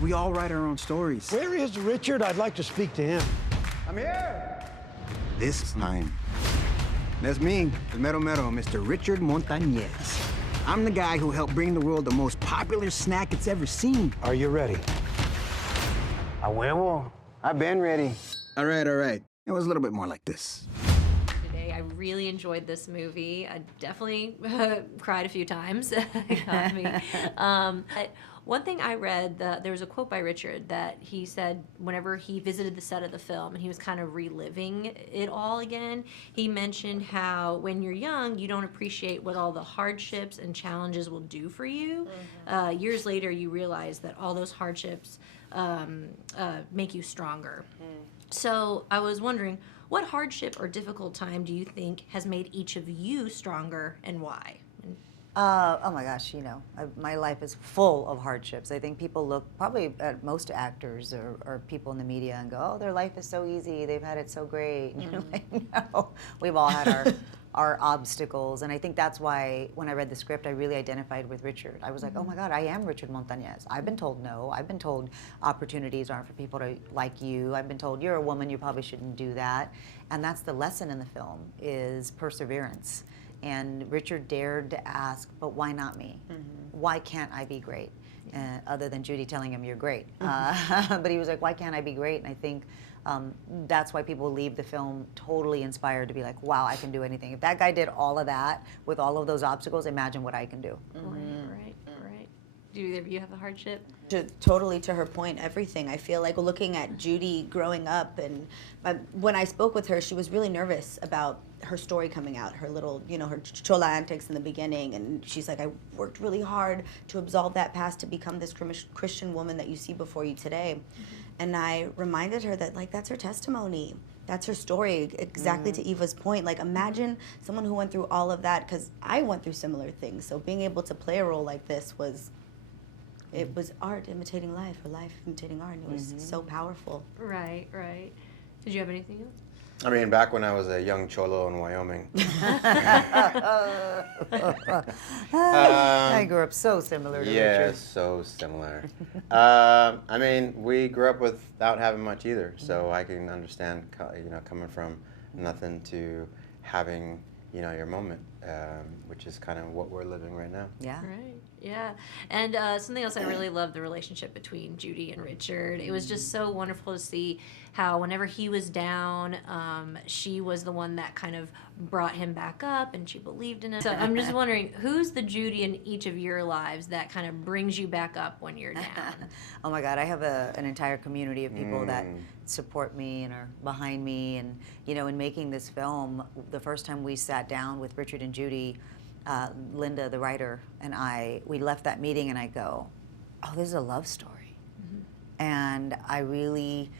We all write our own stories. Where is Richard? I'd like to speak to him. I'm here. This time. That's me, the mero, Mr. Richard Montañez. I'm the guy who helped bring the world the most popular snack it's ever seen. Are you ready? A huevo. I've been ready. All right. It was a little bit more like this. Today, I really enjoyed this movie. I definitely cried a few times. It got me. One thing I read, there was a quote by Richard that he said whenever he visited the set of the film and he was kind of reliving it all again, he mentioned how when you're young, you don't appreciate what all the hardships and challenges will do for you. Mm-hmm. Years later, you realize that all those hardships make you stronger. So I was wondering, what hardship or difficult time do you think has made each of you stronger and why? Oh my gosh, my life is full of hardships. I think people look probably at most actors or people in the media and go, oh, their life is so easy, they've had it so great. No, we've all had our obstacles. And I think that's why when I read the script, I really identified with Richard. I was like, oh my God, I am Richard Montañez. I've been told no. I've been told opportunities aren't for people like you. I've been told you're a woman, you probably shouldn't do that. And that's the lesson in the film, is perseverance. And Richard dared to ask, but why not me? Mm-hmm. Why can't I be great? Other than Judy telling him, you're great. But he was like, why can't I be great? And I think that's why people leave the film totally inspired to be like, wow, I can do anything. If that guy did all of that with all of those obstacles, imagine what I can do. Mm-hmm. Right. Do either of you have a hardship? Totally to her point, everything. I feel like looking at Judy growing up, and when I spoke with her, she was really nervous about her story coming out, her little, her chola antics in the beginning, and she's like, I worked really hard to absolve that past to become this Christian woman that you see before you today. Mm-hmm. And I reminded her that, that's her testimony. That's her story, exactly to Eva's point. Imagine someone who went through all of that, because I went through similar things. So being able to play a role like this was art imitating life, or life imitating art, and it was so powerful. Right. Did you have anything else? I mean, back when I was a young cholo in Wyoming. I grew up so similar to Richard. Yeah, so similar. I mean, we grew up without having much either, so I can understand, coming from nothing to having, your moment, which is kind of what we're living right now. Yeah. Right. Yeah. And something else I really loved, the relationship between Judy and Richard. It was just so wonderful to see how whenever he was down, she was the one that kind of brought him back up, and she believed in him. So I'm just wondering, who's the Judy in each of your lives that kind of brings you back up when you're down? Oh my God, I have an entire community of people that support me and are behind me. And, in making this film, the first time we sat down with Richard and Judy, Linda, the writer, and we left that meeting and I go, oh, this is a love story. Mm-hmm. And I really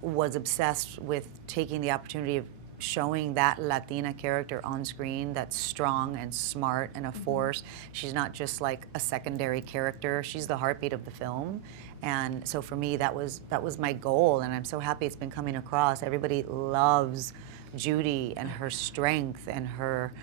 was obsessed with taking the opportunity of showing that Latina character on screen that's strong and smart and a force. She's not just like a secondary character, she's the heartbeat of the film. And so for me, that was my goal, and I'm so happy it's been coming across. Everybody loves Judy and her strength and her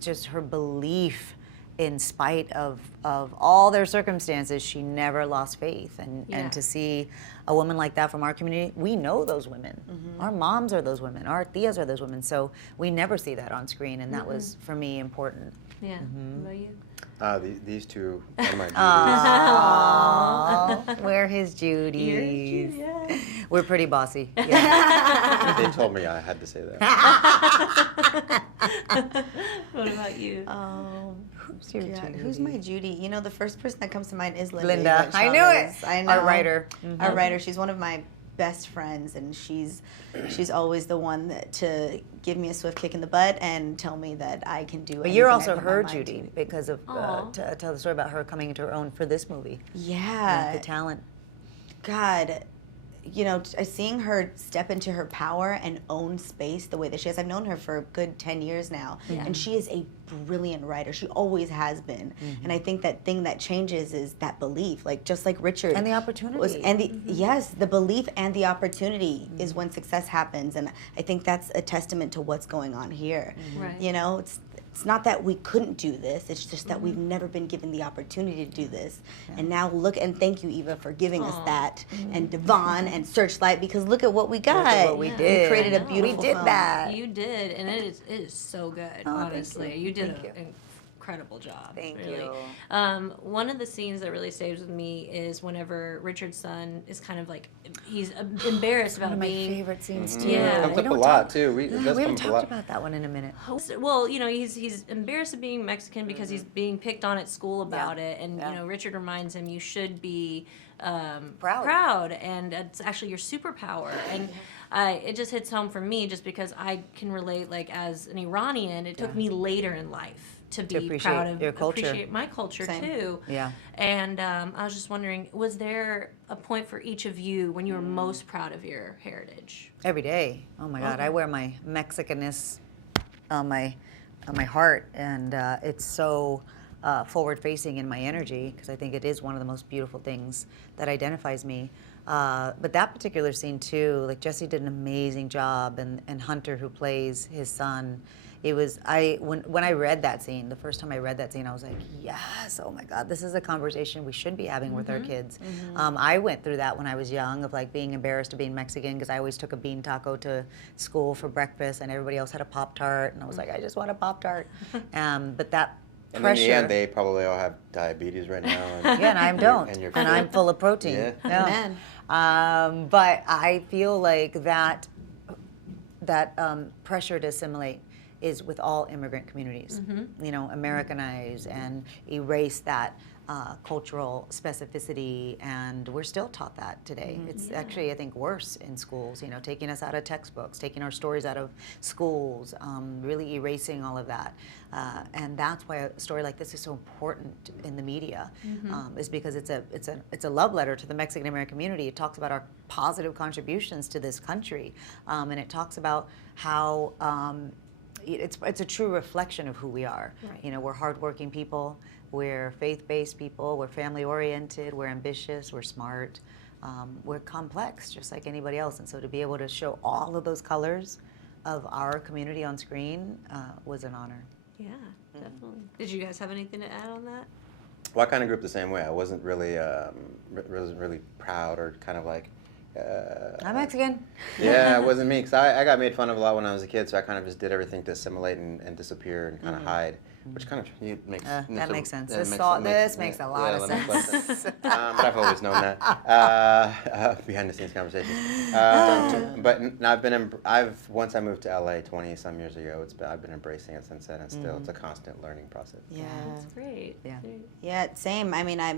just her belief. In spite of all their circumstances, she never lost faith. And to see a woman like that from our community, we know those women. Mm-hmm. Our moms are those women. Our tias are those women. So we never see that on screen, and that was, for me, important. Yeah. Mm-hmm. What about you? These two are my Judies. We're his Judies. You're his Judy, yeah. We're pretty bossy. Yeah. They told me I had to say that. What about you? Who's my Judy? The first person that comes to mind is Linda. I knew it. I know. Our writer. Mm-hmm. Our writer. She's one of my best friends, and she's always the one to give me a swift kick in the butt and tell me that I can do it. But you're also her Judy because of to tell the story about her coming into her own for this movie. Yeah. The talent. God. Seeing her step into her power and own space the way that she has. I've known her for a good 10 years now, and she is a brilliant writer. She always has been. Mm-hmm. And I think that thing that changes is that belief, just like Richard. And the opportunity. Yes, the belief and the opportunity is when success happens. And I think that's a testament to what's going on here. Right. It's it's not that we couldn't do this, it's just that we've never been given the opportunity to do this. And now look, and thank you, Eva, for giving us that, and Devon and Searchlight, because look at what we got. Look at what we did. We created a beautiful We did film. that. You did, and it is so good. Honestly, you did an incredible job. Thank really. you. One of the scenes that really stays with me is whenever Richard's son is kind of like he's embarrassed about One of my being. favorite scenes too. Yeah. Comes We up a lot too. It does we come haven't up a lot. talked about that one in a minute. Well, you know, he's embarrassed of being Mexican because he's being picked on at school about it, and Yeah. you know, Richard reminds him you should be Proud. and it's actually your superpower. And it just hits home for me just because I can relate. Like as an Iranian, it took me later in life to be appreciate proud of your culture. appreciate my culture Same. too. Yeah. And I was just wondering, was there a point for each of you when you were most proud of your heritage? Every day. Oh my God, I wear my Mexicanness on my heart, and it's so forward-facing in my energy because I think it is one of the most beautiful things that identifies me. But that particular scene too, like Jesse did an amazing job, and Hunter, who plays his son. It was when I read that scene, the first time I read that scene, I was like, yes, oh my God, this is a conversation we should be having with our kids. I went through that when I was young, of like being embarrassed of being Mexican because I always took a bean taco to school for breakfast, and everybody else had a Pop-Tart, and I was like, I just want a Pop-Tart. But that And pressure. in the end, they probably all have diabetes right now. And, Yeah, and I don't, and you're and I'm full of protein. Yeah. No. Amen. But I feel like that pressure to assimilate is with all immigrant communities. You know, Americanize and erase that cultural specificity, and we're still taught that today. It's actually, I think, worse in schools, you know, taking us out of textbooks, taking our stories out of schools, really erasing all of that. And that's why a story like this is so important in the media, is because it's a love letter to the Mexican American community. It talks about our positive contributions to this country, and it talks about how it's a true reflection of who we are. Right. You know, we're hardworking people, we're faith-based people, we're family-oriented, we're ambitious, we're smart, we're complex, just like anybody else. And so to be able to show all of those colors of our community on screen was an honor. Yeah, definitely. Did you guys have anything to add on that? Well, I kind of grew up the same way. I wasn't really proud or kind of like. I'm Mexican. Yeah, it wasn't me, because I got made fun of a lot when I was a kid, so I kind of just did everything to assimilate and disappear and kind of hide, which kind of makes That makes sense. yeah, This makes a lot of that makes sense. but I've always known that behind the scenes conversations. But once I moved to LA 20-some years ago, I've been embracing it since then, and still it's a constant learning process. Yeah. That's great. Yeah. Great. Yeah, same. I mean, I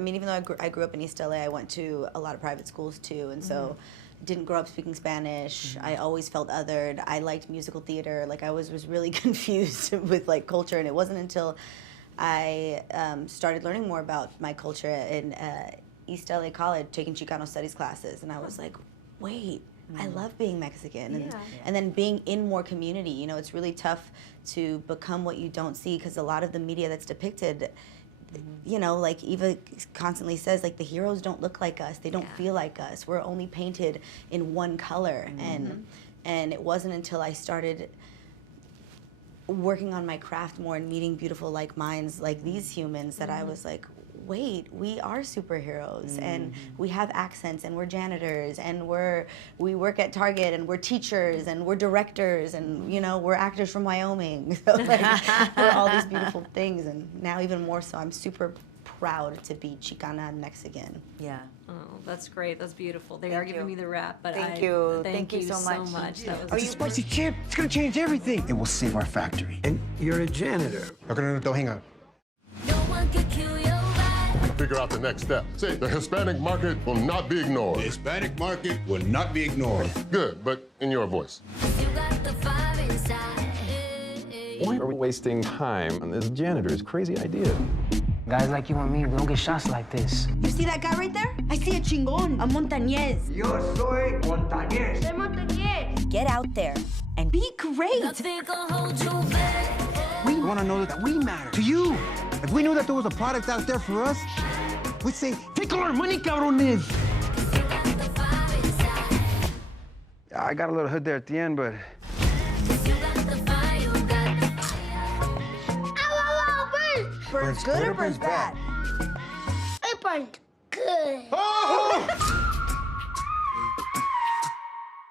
mean, even though I grew up in East LA, I went to a lot of private schools too, and so didn't grow up speaking Spanish. I always felt othered. I liked musical theater. Like I was really confused with like culture, and it wasn't until I started learning more about my culture in East LA College, taking Chicano studies classes, and I was like, wait. I love being Mexican, and then being in more community. You know, it's really tough to become what you don't see, because a lot of the media that's depicted, you know, like Eva constantly says, like the heroes don't look like us, they don't feel like us. We're only painted in one color, and it wasn't until I started working on my craft more and meeting beautiful like minds like these humans that I was like, wait, we are superheroes, and we have accents, and we're janitors, and we work at Target, and we're teachers, and we're directors, and you know, we're actors from Wyoming. So like, we're all these beautiful things, and now even more so, I'm super proud to be Chicana and Mexican. Yeah. Oh, that's great. That's beautiful. They are giving me the rap, but Thank you. Thank you so much. That was Are you spicy chip? It's gonna change everything. It will save our factory. And you're a janitor. No, hang on. No one could kill your vibe. Figure out the next step. Say, the Hispanic market will not be ignored. The Hispanic market will not be ignored. Good, but in your voice. You got the fire inside. Why are we wasting time on this janitor's crazy idea? Guys like you and me, we don't get shots like this. You see that guy right there? I see a chingon, a Montañez. Yo soy Montañez. Get out there and Be great. Nothing can hold you back. We want to know that we matter to you. If we knew that there was a product out there for us, we'd say, take all our money, cabrones. You got the fire inside. I got a little hood there at the end, but You got the fire, you got the fire. Burns good or burns bad? It burned good. Oh!